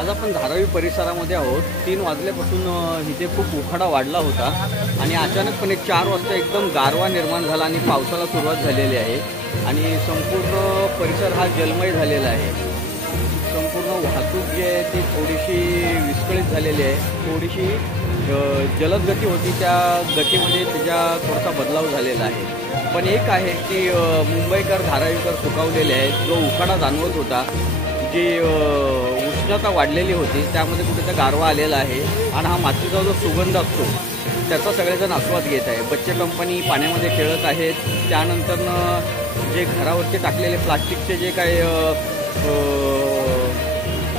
आज आपण धारावी परिसरामध्ये आहोत। 3 वाजल्यापासून इथे खूप उखाडा वाढला होता आणि अचानकपणे 4 वाजता एकदम गारवा निर्माण झाला आणि पावसाला सुरुवात झालेली आहे आणि संपूर्ण परिसर हा जलमय झालेला आहे। संपूर्ण वाहतूक जी आहे ती थोडीशी विस्कळीत झालेली आहे। थोडीशी जलद गती होती, त्या गतीमध्ये त्याचा थोडासा बदलाव झालेला आहे। पण एक आहे की मुंबईकर धारावीकर सुकावलेले आहेत। जो उखाडा जाणवत होता, जी उष्णता वाढलेली होती, त्यामध्ये कुठेतरी गारवा आलेला आहे आणि हा मातीचा जो सुगंध असतो त्याचा सगळेजण आस्वाद घेत आहे। बच्चे कंपनी पाण्यामध्ये खेळत आहेत। त्यानंतरनं जे घरावरती टाकलेले प्लास्टिकचे जे काही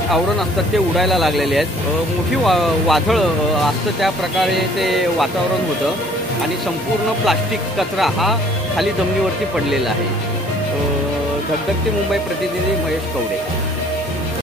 आवरण असतात ते उडायला लागलेले आहेत। मोठी वादळ असतं त्या प्रकारे ते वातावरण होतं आणि संपूर्ण प्लास्टिक कचरा हा खाली जमिनीवरती पडलेला आहे। धगधगती मुंबई प्रतिनिधी महेश कवडे।